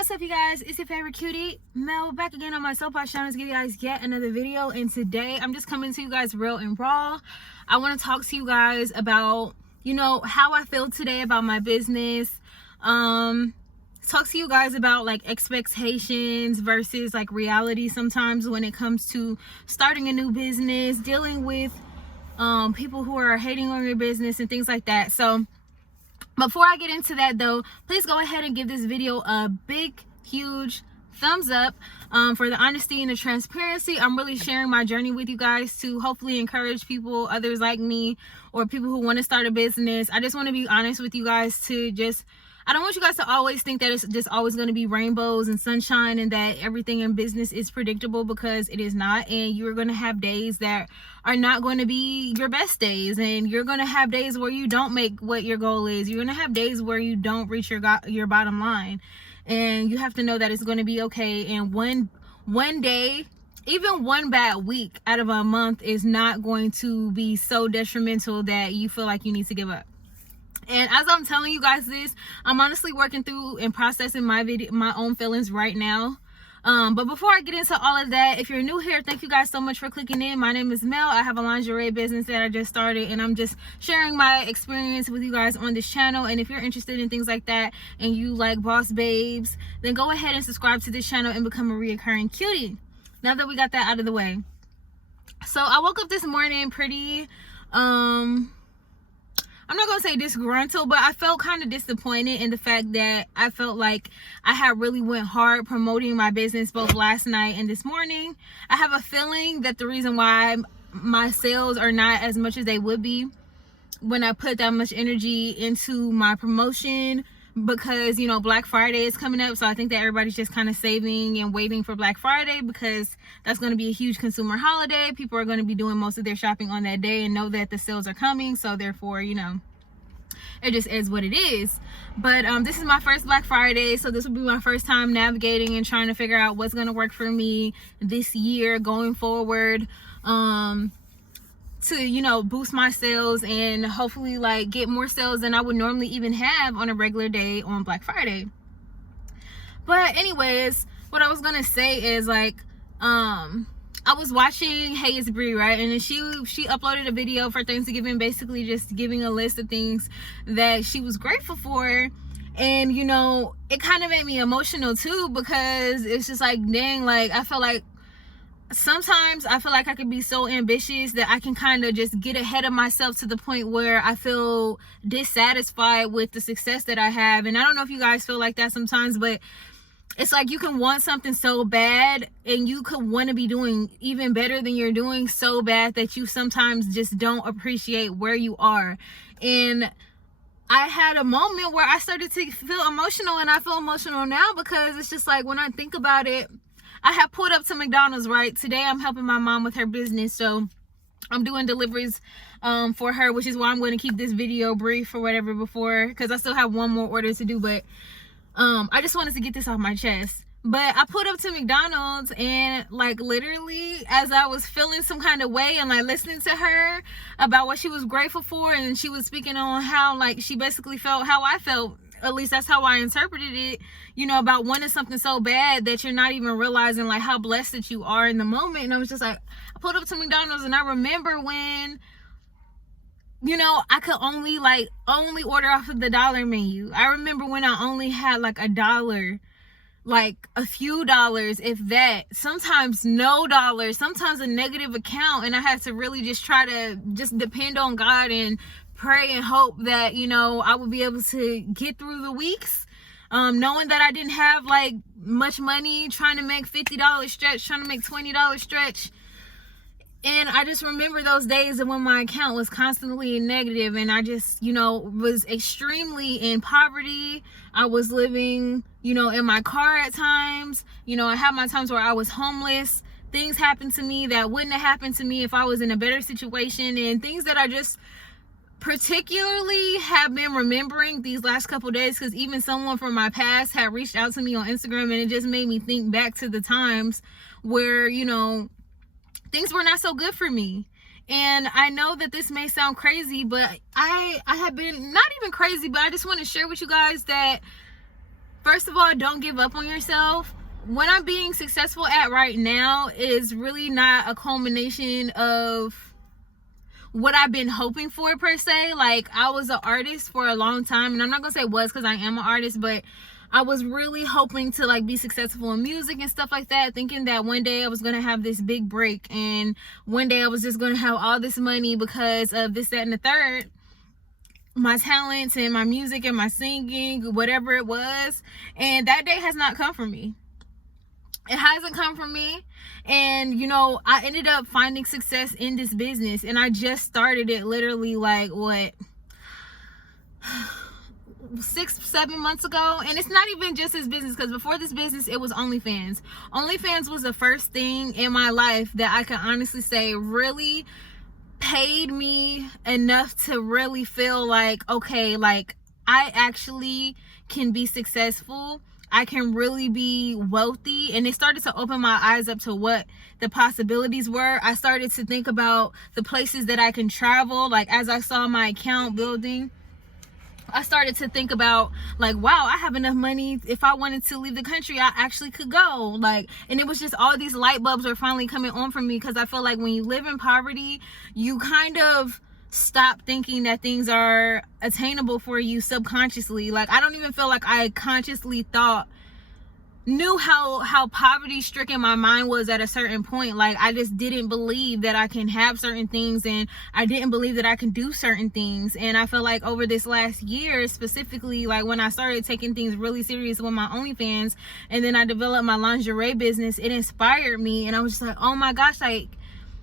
What's up, you guys? It's your favorite cutie, Mel, back again on my soapbox channel to give you guys yet another video. And today I'm just coming to you guys real and raw. I want to talk to you guys about, how I feel today about my business. Talk to you guys about like expectations versus like reality sometimes when it comes to starting a new business, dealing with people who are hating on your business and things like that. So before I get into that though, please go ahead and give this video a big, huge thumbs up for the honesty and the transparency. I'm really sharing my journey with you guys to hopefully encourage people, others like me, or people who want to start a business. I just want to be honest with you guys I don't want you guys to always think that it's just always going to be rainbows and sunshine and that everything in business is predictable, because it is not. And you're going to have days that are not going to be your best days, and you're going to have days where you don't make what your goal is. You're going to have days where you don't reach your bottom line, and you have to know that it's going to be okay. And one day, even one bad week out of a month is not going to be so detrimental that you feel like you need to give up. And as I'm telling you guys this, I'm honestly working through and processing my own feelings right now. But before I get into all of that, if you're new here, thank you guys so much for clicking in. My name is Mel. I have a lingerie business that I just started, and I'm just sharing my experience with you guys on this channel. And if you're interested in things like that and you like boss babes, then go ahead and subscribe to this channel and become a reoccurring cutie. Now that we got that out of the way. So I woke up this morning pretty, I'm not going to say disgruntled, but I felt kind of disappointed in the fact that I felt like I had really went hard promoting my business both last night and this morning. I have a feeling that the reason why my sales are not as much as they would be when I put that much energy into my promotion, because Black Friday is coming up. So I think that everybody's just kind of saving and waiting for Black Friday, because that's going to be a huge consumer holiday. People are going to be doing most of their shopping on that day and know that the sales are coming. So therefore, it just is what it is. But this is my first Black Friday, so this will be my first time navigating and trying to figure out what's going to work for me this year going forward, to boost my sales and hopefully like get more sales than I would normally even have on a regular day on Black Friday. But anyways, what I was gonna say is like I was watching Hayes Bree, right? And then she uploaded a video for Thanksgiving, basically just giving a list of things that she was grateful for. And it kind of made me emotional too, because it's just like, dang, like I felt like sometimes I feel like I can be so ambitious that I can kind of just get ahead of myself to the point where I feel dissatisfied with the success that I have. And I don't know if you guys feel like that sometimes, but it's like you can want something so bad and you could want to be doing even better than you're doing so bad that you sometimes just don't appreciate where you are. And I had a moment where I started to feel emotional, and I feel emotional now because it's just like when I think about it, I have pulled up to McDonald's, right? Today I'm helping my mom with her business, so I'm doing deliveries for her, which is why I'm going to keep this video brief or whatever before, because I still have one more order to do. But I just wanted to get this off my chest. But I pulled up to McDonald's, and like literally as I was feeling some kind of way and like listening to her about what she was grateful for, and she was speaking on how like she basically felt how I felt. At least that's how I interpreted it, about wanting something so bad that you're not even realizing like how blessed that you are in the moment. And I was just like, I pulled up to McDonald's, and I remember when, I could only order off of the dollar menu. I remember when I only had like $1, like a few dollars, if that, sometimes no dollars, sometimes a negative account. And I had to really just try to just depend on God and pray and hope that I would be able to get through the weeks, knowing that I didn't have like much money, trying to make $50 stretch, trying to make $20 stretch. And I just remember those days when my account was constantly negative, and I just was extremely in poverty. I was living in my car at times. I had my times where I was homeless. Things happened to me that wouldn't have happened to me if I was in a better situation, and things that I just particularly have been remembering these last couple days, because even someone from my past had reached out to me on Instagram, and it just made me think back to the times where things were not so good for me. And I know that this may sound crazy, but I have been, not even crazy, but I just want to share with you guys that first of all, don't give up on yourself. What I'm being successful at right now is really not a culmination of what I've been hoping for per se. Like, I was an artist for a long time, and I'm not gonna say was, because I am an artist, but I was really hoping to like be successful in music and stuff like that, thinking that one day I was gonna have this big break, and one day I was just gonna have all this money because of this, that, and the third, my talents and my music and my singing, whatever it was. And that day has not come for me. It hasn't come from me. And you know, I ended up finding success in this business, and I just started it literally like what, 6-7 months ago. And it's not even just this business, because before this business it was OnlyFans. OnlyFans was the first thing in my life that I can honestly say really paid me enough to really feel like, okay, like I actually can be successful, I can really be wealthy. And it started to open my eyes up to what the possibilities were. I started to think about the places that I can travel. Like, as I saw my account building, I started to think about like, wow, I have enough money. If I wanted to leave the country, I actually could go. Like, and it was just all these light bulbs were finally coming on for me, because I feel like when you live in poverty, you kind of stop thinking that things are attainable for you subconsciously. Like, I don't even feel like I consciously knew how poverty stricken my mind was at a certain point. Like, I just didn't believe that I can have certain things, and I didn't believe that I can do certain things. And I feel like over this last year specifically, like when I started taking things really serious with my OnlyFans, and then I developed my lingerie business, it inspired me. And I was just like, oh my gosh, like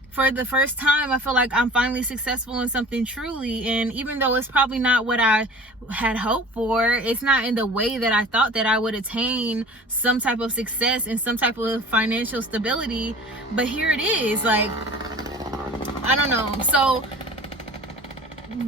for the first time, I feel like I'm finally successful in something truly. And even though it's probably not what I had hoped for, it's not in the way that I thought that I would attain some type of success and some type of financial stability, but here it is. Like, I don't know. So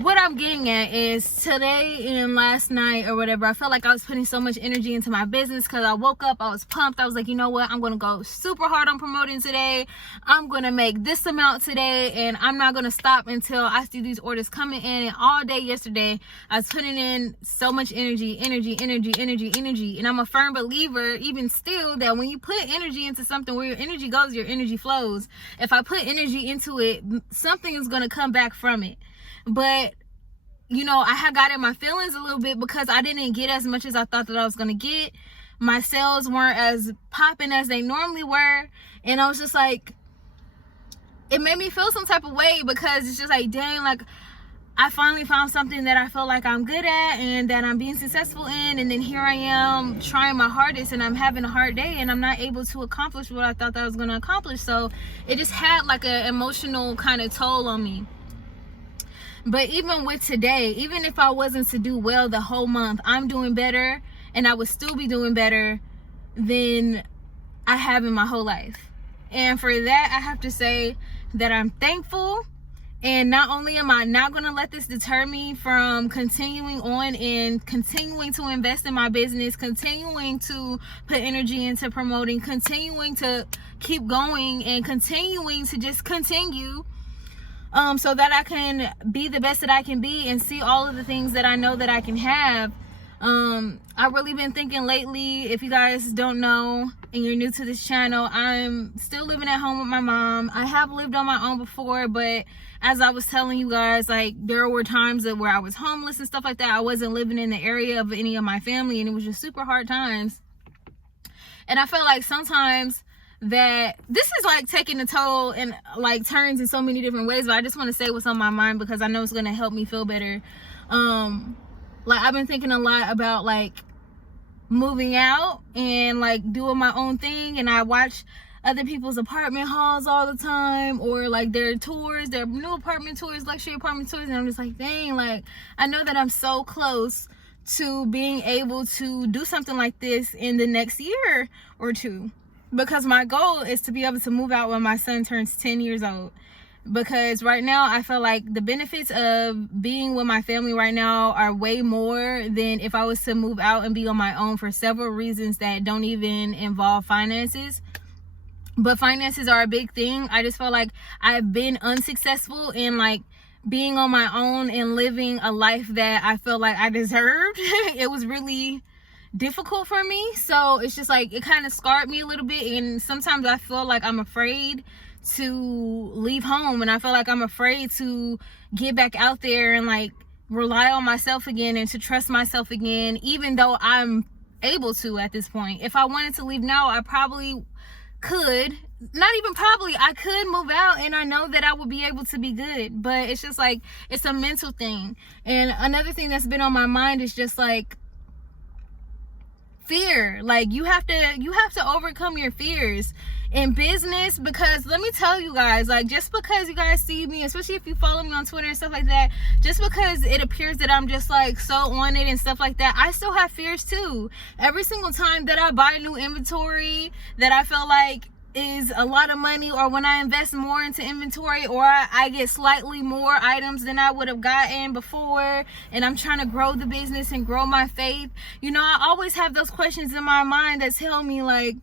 what I'm getting at is today and last night or whatever, I felt like I was putting so much energy into my business, because I woke up, I was pumped. I was like, you know what, I'm gonna go super hard on promoting today. I'm gonna make this amount today, and I'm not gonna stop until I see these orders coming in. And all day yesterday I was putting in so much energy. And I'm a firm believer, even still, that when you put energy into something, where your energy goes, your energy flows. If I put energy into it, something is gonna come back from it. But you know, I had got in my feelings a little bit because I didn't get as much as I thought that I was gonna get. My sales weren't as popping as they normally were, and I was just like, it made me feel some type of way, because it's just like, dang, like I finally found something that I feel like I'm good at and that I'm being successful in, and then here I am trying my hardest and I'm having a hard day and I'm not able to accomplish what I thought that I was going to accomplish. So it just had like an emotional kind of toll on me. But even with today, even if I wasn't to do well the whole month, I'm doing better, and I would still be doing better than I have in my whole life. And for that, I have to say that I'm thankful. And not only am I not going to let this deter me from continuing on and continuing to invest in my business, continuing to put energy into promoting, continuing to keep going, and continuing to just continue, so that I can be the best that I can be and see all of the things that I know that I can have. I've really been thinking lately, if you guys don't know and you're new to this channel, I'm still living at home with my mom. I have lived on my own before, but as I was telling you guys, like there were times where I was homeless and stuff like that. I wasn't living in the area of any of my family, and it was just super hard times. And I feel like sometimes that this is like taking a toll and like turns in so many different ways, but I just want to say what's on my mind, because I know it's going to help me feel better. Like I've been thinking a lot about like moving out and like doing my own thing, and I watch other people's apartment hauls all the time, or like their tours, their new apartment tours, luxury apartment tours, and I'm just like, dang, like I know that I'm so close to being able to do something like this in the next year or two. Because my goal is to be able to move out when my son turns 10 years old. Because right now, I feel like the benefits of being with my family right now are way more than if I was to move out and be on my own, for several reasons that don't even involve finances. But finances are a big thing. I just feel like I've been unsuccessful in like being on my own and living a life that I feel like I deserved. difficult for me. So it's just like, it kind of scarred me a little bit. And sometimes I feel like I'm afraid to leave home, and I feel like I'm afraid to get back out there and like rely on myself again and to trust myself again, even though I'm able to at this point. If I wanted to leave now, I probably could. Not even probably, I could move out, and I know that I would be able to be good. But it's just like, it's a mental thing. And another thing that's been on my mind is just like fear. Like, you have to overcome your fears in business, because let me tell you guys, like, just because you guys see me, especially if you follow me on Twitter and stuff like that, just because it appears that I'm just like so on it and stuff like that, I still have fears too. Every single time that I buy new inventory that I feel like is a lot of money, or when I invest more into inventory, or I get slightly more items than I would have gotten before, and I'm trying to grow the business and grow my faith, you know, I always have those questions in my mind that tell me like,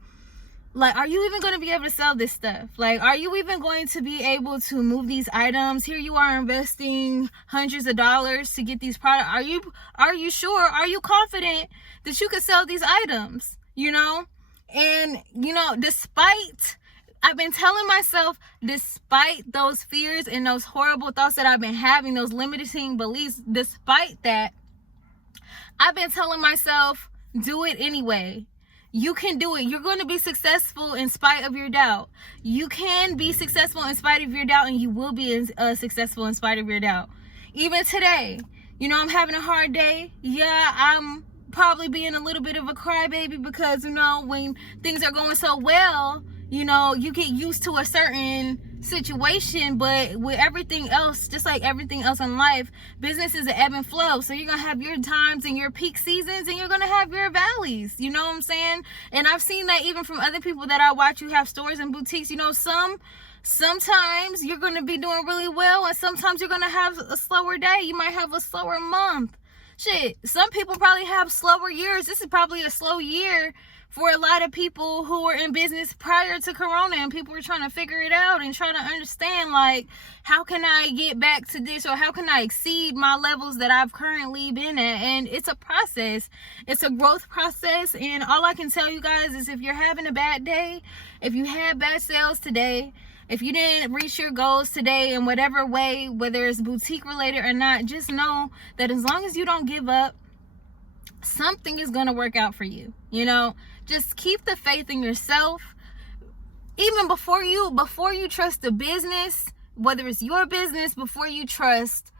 are you even going to be able to sell this stuff? Like, are you even going to be able to move these items? Here you are investing hundreds of dollars to get these products. Are you sure? Are you confident that you could sell these items? You know? And, you know, I've been telling myself, despite those fears and those horrible thoughts that I've been having, those limiting beliefs, despite that, I've been telling myself, do it anyway. You can do it. You're going to be successful in spite of your doubt. You can be successful in spite of your doubt, and you will be successful in spite of your doubt. Even today, you know, I'm having a hard day. Yeah, I'm probably being a little bit of a crybaby because, you know, when things are going so well, you know, you get used to a certain situation. But with everything else, just like everything else in life, business is an ebb and flow. So you're gonna have your times and your peak seasons, and you're gonna have your valleys, you know what I'm saying? And I've seen that even from other people that I watch who have stores and boutiques. You know, sometimes you're gonna be doing really well, and sometimes you're gonna have a slower day. You might have a slower month. Shit, some people probably have slower years. This is probably a slow year for a lot of people who were in business prior to Corona, and people were trying to figure it out and trying to understand, like, how can I get back to this, or how can I exceed my levels that I've currently been at? And it's a process. It's a growth process. And all I can tell you guys is, if you're having a bad day, if you had bad sales today, if you didn't reach your goals today in whatever way, whether it's boutique related or not, just know that as long as you don't give up, something is going to work out for you. You know, just keep the faith in yourself. Even before you trust the business, whether it's your business, before you trust,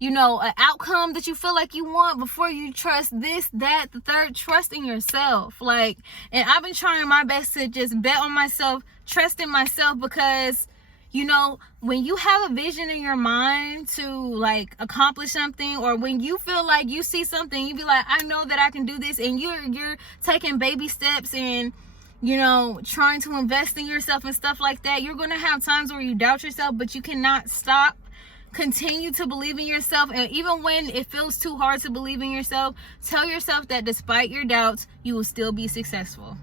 you know, an outcome that you feel like you want, before you trust this, that, the third, trust in yourself. Like, and I've been trying my best to just bet on myself, trust in myself, because, you know, when you have a vision in your mind to like accomplish something, or when you feel like you see something, you be like, I know that I can do this, and you're taking baby steps and, you know, trying to invest in yourself and stuff like that, you're going to have times where you doubt yourself, but you cannot stop. Continue to believe in yourself. And even when it feels too hard to believe in yourself, tell yourself that despite your doubts, you will still be successful.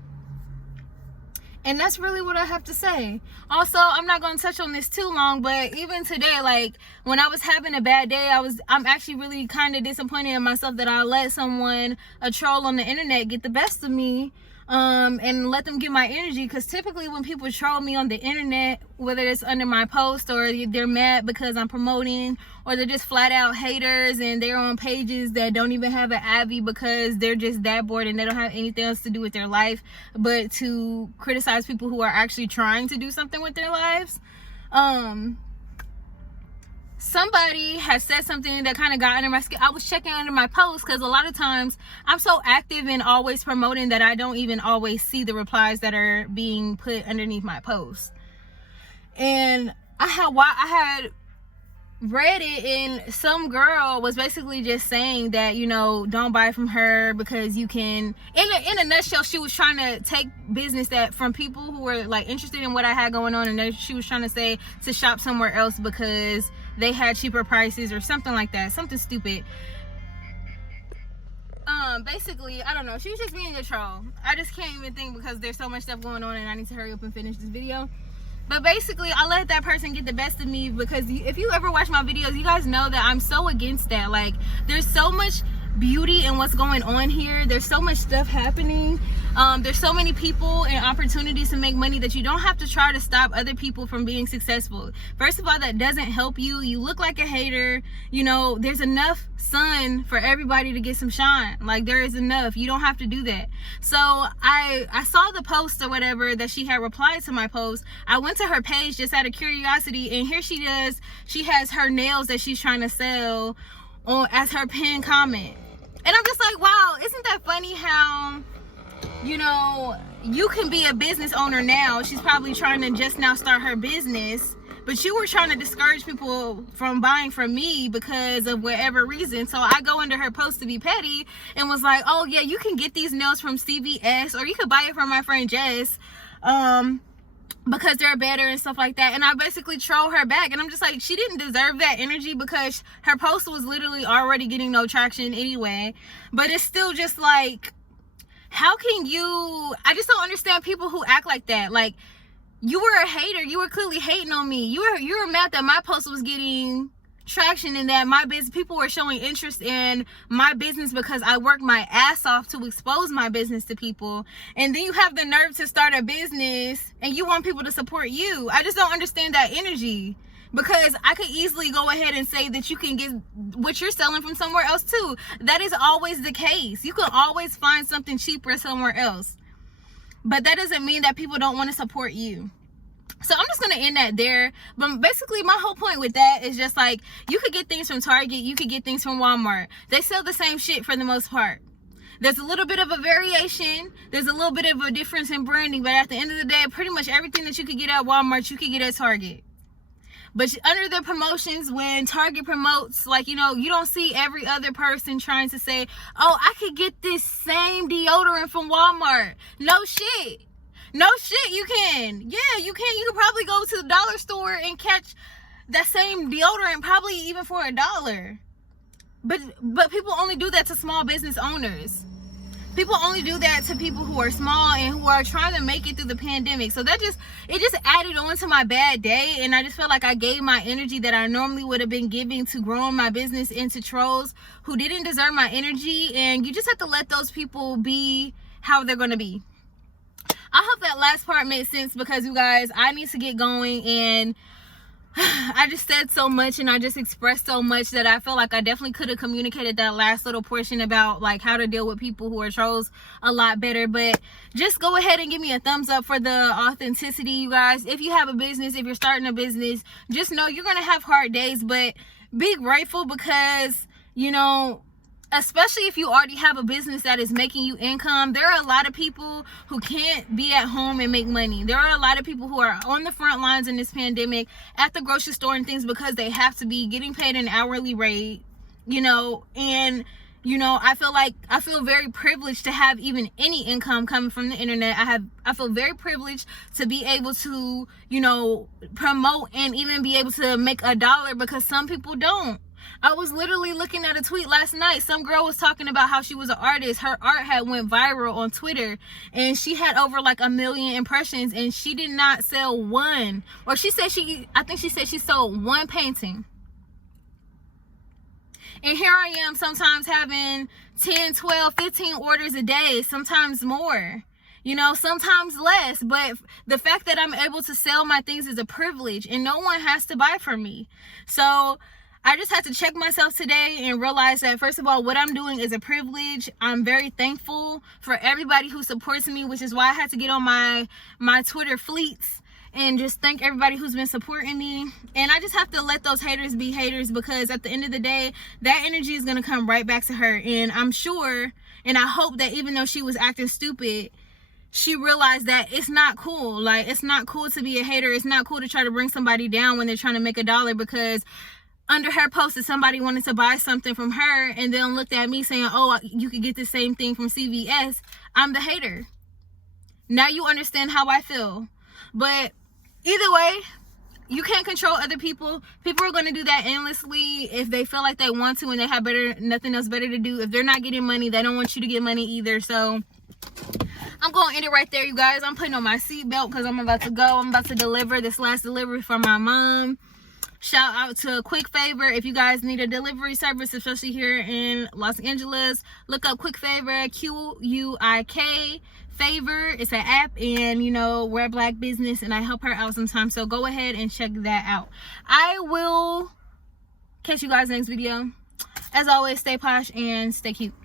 And that's really what I have to say. Also, I'm not going to touch on this too long, but even today, like, when I was having a bad day, I'm actually really kind of disappointed in myself that I let someone, a troll on the internet, get the best of me, and let them get my energy. Because typically when people troll me on the internet, whether it's under my post, or they're mad because I'm promoting, or they're just flat out haters and they're on pages that don't even have an Abby because they're just that bored and they don't have anything else to do with their life but to criticize people who are actually trying to do something with their lives. Somebody has said something that kind of got under my skin. I was checking under my post because a lot of times I'm so active and always promoting that I don't even always see the replies that are being put underneath my post. And I had read it, and some girl was basically just saying that, you know, don't buy from her because you can, in a nutshell, she was trying to take business that from people who were like interested in what I had going on, and she was trying to say to shop somewhere else because they had cheaper prices or something like that, something stupid. Basically, I don't know, she was just being a troll. I just can't even think because there's so much stuff going on and I need to hurry up and finish this video. But basically, I let that person get the best of me because if you ever watch my videos, you guys know that I'm so against that. Like, there's so much beauty in what's going on here. There's so much stuff happening. There's so many people and opportunities to make money that you don't have to try to stop other people from being successful. First of all, that doesn't help you. You look like a hater. You know, there's enough sun for everybody to get some shine. Like, there is enough. You don't have to do that. So I saw the post or whatever that she had replied to my post. I went to her page just out of curiosity, and here she has her nails that she's trying to sell on as her pinned comment. And I'm just like, wow, isn't that funny how, you know, you can be a business owner now. She's probably trying to just now start her business, but you were trying to discourage people from buying from me because of whatever reason. So I go into her post to be petty and was like, oh yeah, you can get these nails from CVS, or you could buy it from my friend Jess, because they're better and stuff like that. And I basically troll her back, and I'm just like, she didn't deserve that energy because her post was literally already getting no traction anyway. But it's still just like, how can you, I just don't understand people who act like that. Like, you were a hater. You were clearly hating on me. You were mad that my post was getting traction and that my business, people were showing interest in my business because I worked my ass off to expose my business to people. And then you have the nerve to start a business and you want people to support you. I just don't understand that energy, because I could easily go ahead and say that you can get what you're selling from somewhere else too. That is always the case. You can always find something cheaper somewhere else, but that doesn't mean that people don't want to support you. So I'm just going to end that there. But basically my whole point with that is just like, you could get things from Target, you could get things from Walmart. They sell the same shit for the most part. There's a little bit of a variation. There's a little bit of a difference in branding. But at the end of the day, pretty much everything that you could get at Walmart, you could get at Target. But under the promotions, when Target promotes, like, you know, you don't see every other person trying to say, oh, I could get this same deodorant from Walmart. No shit. No shit, you can. Yeah, you can. You could probably go to the dollar store and catch that same deodorant, probably even for $1. But people only do that to small business owners. People only do that to people who are small and who are trying to make it through the pandemic. So it just added on to my bad day, and I just felt like I gave my energy that I normally would have been giving to growing my business into trolls who didn't deserve my energy. And you just have to let those people be how they're going to be. I hope that last part made sense, because you guys, I need to get going, and I just said so much and I just expressed so much that I feel like I definitely could have communicated that last little portion about like how to deal with people who are trolls a lot better. But just go ahead and give me a thumbs up for the authenticity, you guys. If you have a business, if you're starting a business, just know you're gonna have hard days, but be grateful, because, you know, especially if you already have a business that is making you income, there are a lot of people who can't be at home and make money. There are a lot of people who are on the front lines in this pandemic at the grocery store and things because they have to be getting paid an hourly rate, you know. And, you know, I feel very privileged to have even any income coming from the internet. I feel very privileged to be able to, you know, promote and even be able to make $1, because some people don't. I was literally looking at a tweet last night. Some girl was talking about how she was an artist. Her art had went viral on Twitter, and she had over like 1 million impressions, and she did not sell one. Or I think she said she sold one painting. And here I am sometimes having 10, 12, 15 orders a day, sometimes more. You know, sometimes less. But the fact that I'm able to sell my things is a privilege, and no one has to buy from me. So I just had to check myself today and realize that, first of all, what I'm doing is a privilege. I'm very thankful for everybody who supports me, which is why I had to get on my Twitter fleets and just thank everybody who's been supporting me. And I just have to let those haters be haters, because at the end of the day, that energy is going to come right back to her. And I'm sure, and I hope that even though she was acting stupid, she realized that it's not cool. Like, it's not cool to be a hater. It's not cool to try to bring somebody down when they're trying to make $1, because under her post that somebody wanted to buy something from her and then looked at me saying, oh, you could get the same thing from CVS. I'm the hater. Now you understand how I feel. But either way, you can't control other people. People are going to do that endlessly if they feel like they want to and they have nothing else better to do. If they're not getting money, they don't want you to get money either. So I'm going to end it right there, you guys. I'm putting on my seatbelt because I'm about to go. I'm about to deliver this last delivery for my mom. Shout out to Quick Favor. If you guys need a delivery service, especially here in Los Angeles, look up Quick Favor, Q-U-I-K Favor. It's an app, and you know, we're a black business and I help her out sometimes, so go ahead and check that out. I will catch you guys next video. As always, stay posh and stay cute.